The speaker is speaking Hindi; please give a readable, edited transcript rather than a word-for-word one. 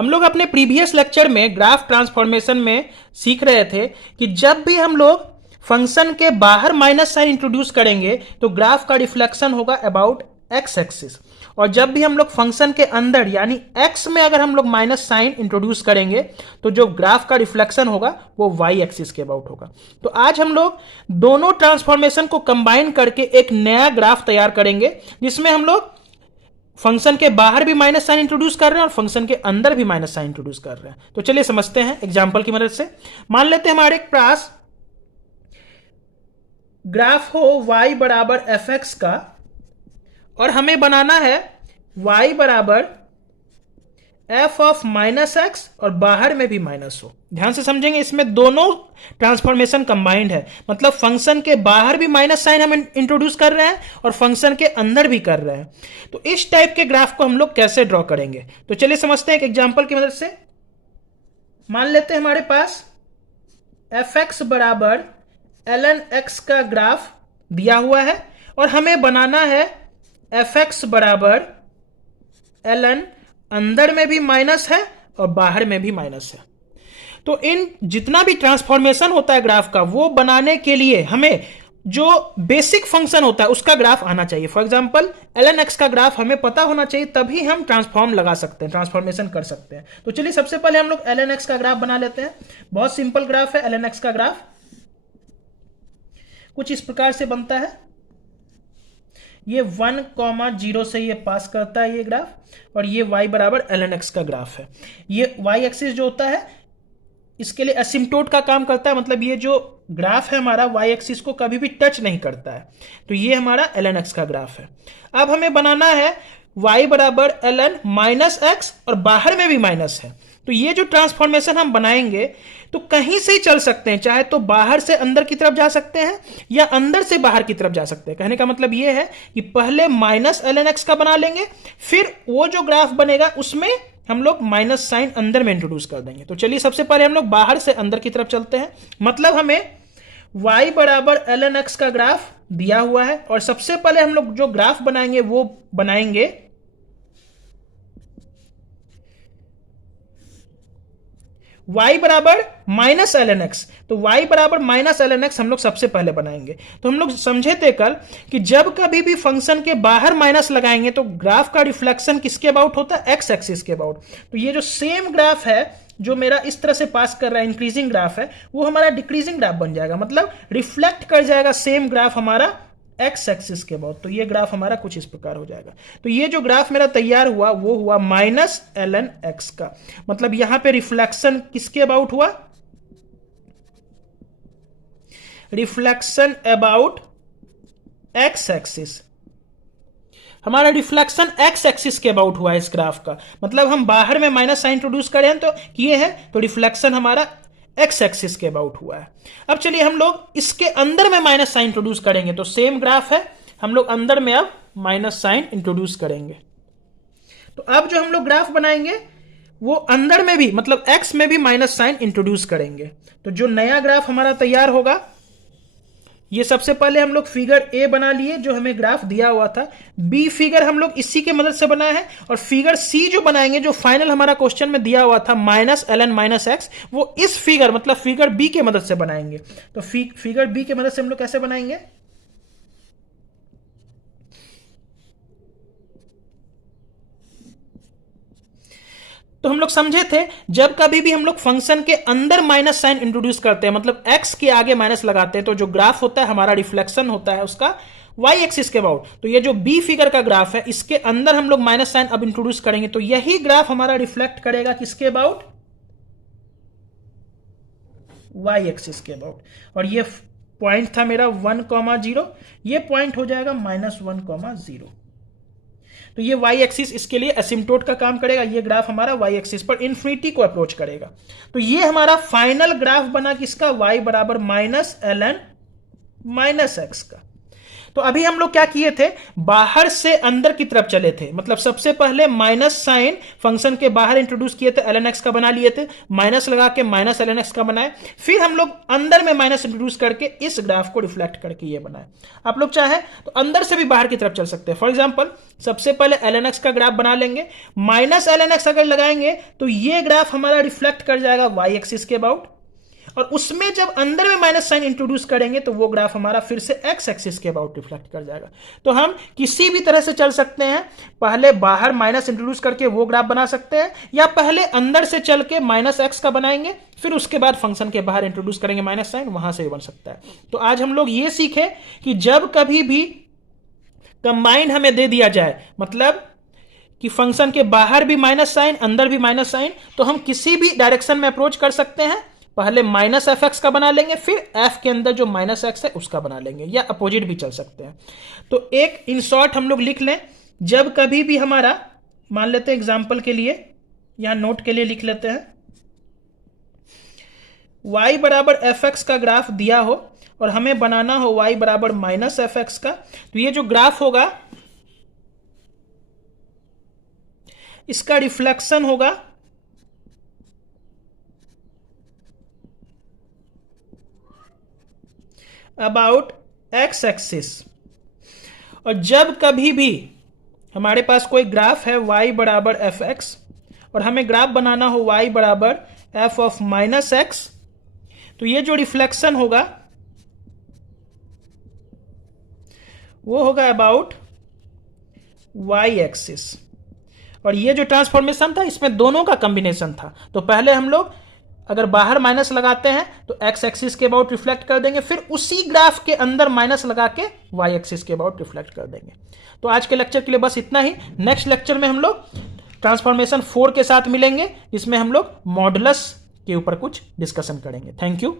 हम लोग अपने प्रीवियस लेक्चर में ग्राफ ट्रांसफॉर्मेशन में सीख रहे थे कि जब भी हम लोग फंक्शन के बाहर माइनस साइन इंट्रोड्यूस करेंगे तो ग्राफ का रिफ्लेक्शन होगा अबाउट एक्स एक्सिस, और जब भी हम लोग फंक्शन के अंदर यानी एक्स में अगर हम लोग माइनस साइन इंट्रोड्यूस करेंगे तो जो ग्राफ का रिफ्लेक्शन होगा वो वाई एक्सिस के अबाउट होगा। तो आज हम लोग दोनों ट्रांसफॉर्मेशन को कंबाइन करके एक नया ग्राफ तैयार करेंगे जिसमें हम लोग फंक्शन के बाहर भी माइनस साइन इंट्रोड्यूस कर रहे हैं और फंक्शन के अंदर भी माइनस साइन इंट्रोड्यूस कर रहे हैं। तो चलिए समझते हैं एग्जांपल की मदद से। मान लेते हैं हमारे पास ग्राफ हो y बराबर एफ एक्स का और हमें बनाना है y बराबर एफ ऑफ माइनस एक्स और बाहर में भी माइनस हो। ध्यान से समझेंगे, इसमें दोनों ट्रांसफॉर्मेशन कंबाइंड है, मतलब फंक्शन के बाहर भी माइनस साइन हम इंट्रोड्यूस कर रहे हैं और फंक्शन के अंदर भी कर रहे हैं। तो इस टाइप के ग्राफ को हम लोग कैसे ड्रॉ करेंगे, तो चलिए समझते हैं एक एग्जांपल की मदद से। मान लेते हैं हमारे पास एफ एक्स बराबर ln x का ग्राफ दिया हुआ है और हमें बनाना है एफ एक्स बराबर ln अंदर में भी माइनस है और बाहर में भी माइनस है। तो इन जितना भी ट्रांसफॉर्मेशन होता है ग्राफ का वो बनाने के लिए हमें जो बेसिक फंक्शन होता है उसका ग्राफ आना चाहिए। फॉर एग्जांपल ln x का ग्राफ हमें पता होना चाहिए, तभी हम ट्रांसफॉर्म लगा सकते हैं, ट्रांसफॉर्मेशन कर सकते हैं। तो चलिए सबसे पहले हम लोग ln x का ग्राफ बना लेते हैं। बहुत सिंपल ग्राफ है ln x का ग्राफ, कुछ इस प्रकार से बनता है। ये 1,0 से ये पास करता है ये ग्राफ, और ये y बराबर ln x का ग्राफ है। ये y एक्सिस जो होता है इसके लिए एसिम्प्टोट का काम करता है, मतलब ये जो ग्राफ है हमारा y एक्सिस को कभी भी टच नहीं करता है। तो ये हमारा ln x का ग्राफ है। अब हमें बनाना है y बराबर ln माइनस एक्स और बाहर में भी माइनस है। तो ये जो ट्रांसफॉर्मेशन हम बनाएंगे तो कहीं से ही चल सकते हैं, चाहे तो बाहर से अंदर की तरफ जा सकते हैं या अंदर से बाहर की तरफ जा सकते हैं। कहने का मतलब ये है कि पहले माइनस ln x का बना लेंगे, फिर वो जो ग्राफ बनेगा उसमें हम लोग माइनस साइन अंदर में इंट्रोड्यूस कर देंगे। तो चलिए सबसे पहले हम लोग बाहर से अंदर की तरफ चलते हैं। मतलब हमें y बराबर ln x का ग्राफ दिया हुआ है और सबसे पहले हम लोग जो ग्राफ बनाएंगे वो बनाएंगे y बराबर माइनस ln x। तो y बराबर माइनस ln x हम लोग सबसे पहले बनाएंगे। तो हम लोग समझे थे कल कि जब कभी भी फंक्शन के बाहर माइनस लगाएंगे तो ग्राफ का रिफ्लेक्शन किसके अबाउट होता है, x एक्सिस के अबाउट। तो ये जो सेम ग्राफ है जो मेरा इस तरह से पास कर रहा है, इंक्रीजिंग ग्राफ है, वो हमारा डिक्रीजिंग ग्राफ बन जाएगा, मतलब रिफ्लेक्ट कर जाएगा सेम ग्राफ हमारा एक्स एक्सिस के अबाउट। तो ये ग्राफ हमारा कुछ इस प्रकार हो जाएगा। तो ये जो ग्राफ मेरा तैयार हुआ वो हुआ माइनस ln x का, मतलब यहां पे रिफ्लेक्शन किसके अबाउट हुआ, रिफ्लेक्शन अबाउट एक्स एक्सिस। हमारा रिफ्लेक्शन एक्स एक्सिस के अबाउट हुआ है इस ग्राफ का, मतलब हम बाहर में माइनस साइन इंट्रोड्यूस करें तो किए हैं, तो रिफ्लेक्शन हमारा एक्स एक्सिस के अबाउट हुआ है। अब चलिए हम लोग इसके अंदर में माइनस साइन इंट्रोड्यूस करेंगे। तो सेम ग्राफ है, हम लोग अंदर में अब माइनस साइन इंट्रोड्यूस करेंगे। तो अब जो हम लोग ग्राफ बनाएंगे वो अंदर में भी, मतलब एक्स में भी माइनस साइन इंट्रोड्यूस करेंगे। तो जो नया ग्राफ हमारा तैयार होगा, ये सबसे पहले हम लोग फिगर ए बना लिए जो हमें ग्राफ दिया हुआ था, बी फिगर हम लोग इसी के मदद से बनाए हैं, और फिगर सी जो बनाएंगे जो फाइनल हमारा क्वेश्चन में दिया हुआ था माइनस ln माइनस एक्स, वो इस फिगर मतलब फिगर बी के मदद से बनाएंगे। तो फिगर बी के मदद से हम लोग कैसे बनाएंगे, तो हम लोग समझे थे जब कभी भी हम लोग फंक्शन के अंदर माइनस साइन इंट्रोड्यूस करते हैं, मतलब x के आगे माइनस लगाते हैं, तो जो ग्राफ होता है हमारा रिफ्लेक्शन होता है उसका y एक्सिस के अबाउट। तो ये जो b फिगर का ग्राफ है इसके अंदर हम लोग माइनस साइन अब इंट्रोड्यूस करेंगे, तो यही ग्राफ हमारा रिफ्लेक्ट करेगा किसके अबाउट, y एक्सिस के अबाउट। और ये पॉइंट था मेरा 1,0, ये पॉइंट हो जाएगा -1,0। तो ये y एक्सिस इसके लिए एसिम्प्टोट का काम करेगा, ये ग्राफ हमारा y एक्सिस पर इन्फिनिटी को अप्रोच करेगा। तो ये हमारा फाइनल ग्राफ बना किसका, y बराबर माइनस ln माइनस एक्स का। तो अभी हम लोग क्या किए थे, बाहर से अंदर की तरफ चले थे, मतलब सबसे पहले माइनस साइन फंक्शन के बाहर इंट्रोड्यूस किए थे, ln x का बना लिए थे, माइनस लगा के माइनस ln x का बनाए, फिर हम लोग अंदर में माइनस इंट्रोड्यूस करके इस ग्राफ को रिफ्लेक्ट करके ये बनाए। आप लोग चाहे तो अंदर से भी बाहर की तरफ चल सकते हैं। फॉर एग्जाम्पल सबसे पहले ln x का ग्राफ बना लेंगे, माइनस ln x अगर लगाएंगे तो ये ग्राफ हमारा रिफ्लेक्ट कर जाएगा y एक्सिस के अबाउट, और उसमें जब अंदर में माइनस साइन इंट्रोड्यूस करेंगे तो वो ग्राफ हमारा फिर से x एक्सिस के अबाउट रिफ्लेक्ट कर जाएगा। तो हम किसी भी तरह से चल सकते हैं, पहले बाहर माइनस इंट्रोड्यूस करके वो ग्राफ बना सकते हैं, या पहले अंदर से चल के माइनस एक्स का बनाएंगे, फिर उसके बाद फंक्शन के बाहर इंट्रोड्यूस करेंगे माइनस साइन, वहां से भी बन सकता है। तो आज हम लोग ये सीखे कि जब कभी भी कंबाइंड हमें दे दिया जाए, मतलब कि फंक्शन के बाहर भी माइनस साइन अंदर भी माइनस साइन, तो हम किसी भी डायरेक्शन में अप्रोच कर सकते हैं। पहले माइनस एफ एक्स का बना लेंगे, फिर एफ के अंदर जो माइनस एक्स है उसका बना लेंगे, या अपोजिट भी चल सकते हैं। तो एक इन शॉर्ट हम लोग लिख लें, जब कभी भी हमारा, मान लेते हैं एग्जाम्पल के लिए, यहां नोट के लिए लिख लेते हैं, y बराबर एफ एक्स का ग्राफ दिया हो और हमें बनाना हो y बराबर माइनस एफ एक्स का, तो ये जो ग्राफ होगा इसका रिफ्लेक्शन होगा अबाउट एक्स एक्सिस। और जब कभी भी हमारे पास कोई ग्राफ है y बराबर एफ एक्स और हमें ग्राफ बनाना हो y बराबर एफ ऑफ माइनस एक्स, तो ये जो रिफ्लेक्शन होगा वो होगा अबाउट y एक्सिस। और ये जो ट्रांसफॉर्मेशन था इसमें दोनों का कॉम्बिनेशन था। तो पहले हम लोग अगर बाहर माइनस लगाते हैं तो x एक्सिस के अबाउट रिफ्लेक्ट कर देंगे, फिर उसी ग्राफ के अंदर माइनस लगा के y एक्सिस के अबाउट रिफ्लेक्ट कर देंगे। तो आज के लेक्चर के लिए बस इतना ही। नेक्स्ट लेक्चर में हम लोग ट्रांसफॉर्मेशन 4 के साथ मिलेंगे, जिसमें हम लोग मॉडुलस के ऊपर कुछ डिस्कशन करेंगे। Thank you.